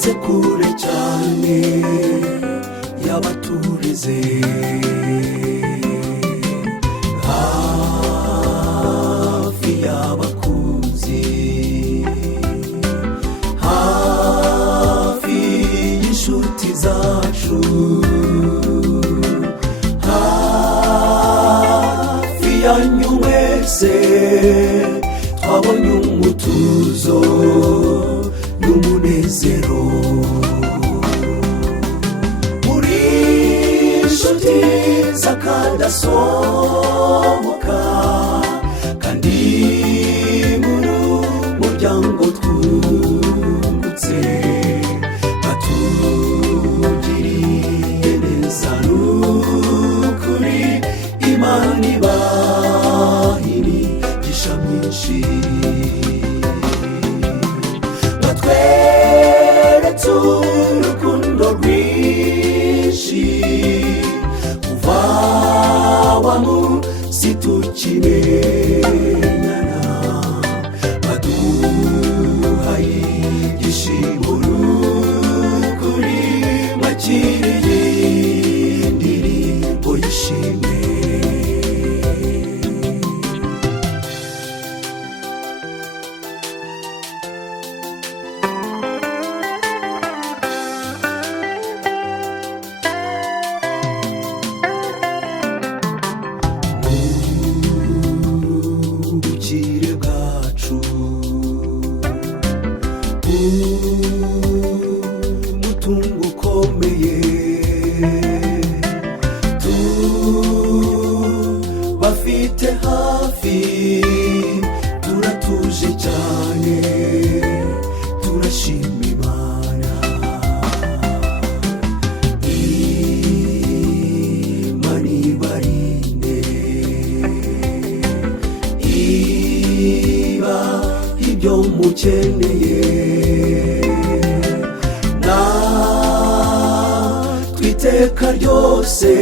uretse kure cyane y'abaturize, hafi y'abakunzi, hafi y'inshuti zacu, hafi yanyu mwese twabonye umutuzo n'umunezero. Muri inshuti z'akadasohoka kandi muri umuryango twungutse, batugiriye neza n'ukuri, Imana ibahini gisha myinshi, batweretse urukundo rwinshi kuva wa munsi tukimenyana, baduhaye igishimo n'ukuri, mwakiriye indirimbo y'ishimwe. Ubukire bwacu, umutungo ukomeye tubafite hafi, turatuje cyane turashima Imana. Imana ibarinde, iba ibyo mukeneye, natwe iteka ryose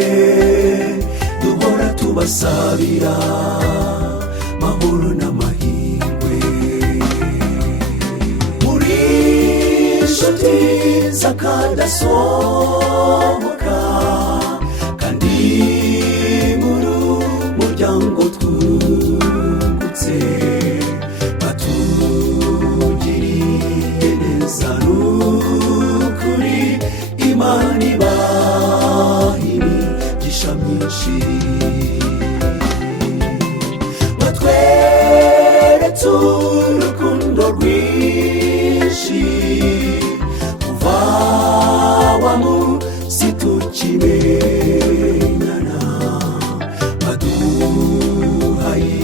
duhora tubasabira mahoro n'amahirwe. Muri inshuti z'akadasohoka kandi muri umuryango twungutse, batugiriye neza n'ukuri, Imana ibahini gisha myinshi, batweretse urukundo rwinshi kuva wa munsi tukimenyana, baduhaye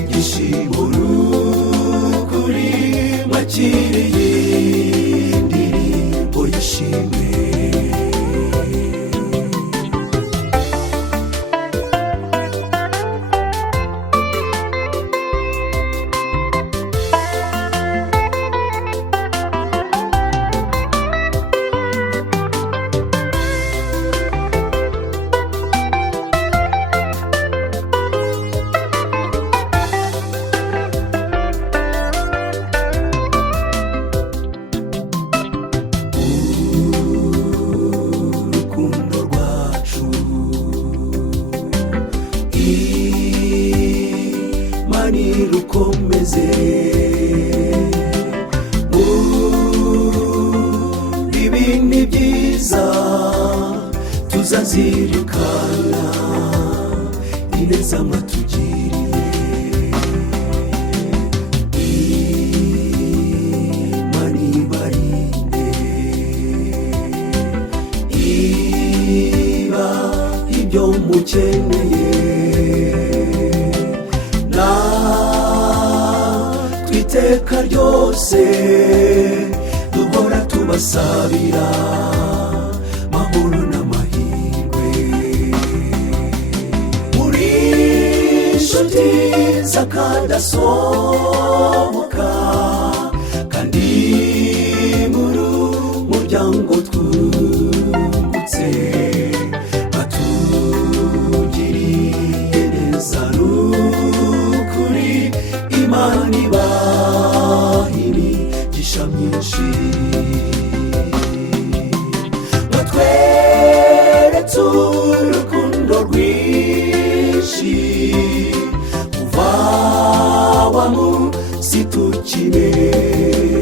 igishimo n'ukuri, mwakiriye indirimbo y'ishimwe. Imana irukomeze muri bini byiza, tuzazirikana ineza mwatugiriye. Imana ibarinde, iba ibyo mukeneye, natwe iteka ryose duhora tubasabira mahoro n'amahirwe. Muri inshuti z'akadasohoka kandi muri umuryango twungutse, batugiriye neza n'ukuri, Imana ibahini gisha myinshi. watweretse urukundo rwinshi kuva wa munsi tukimenya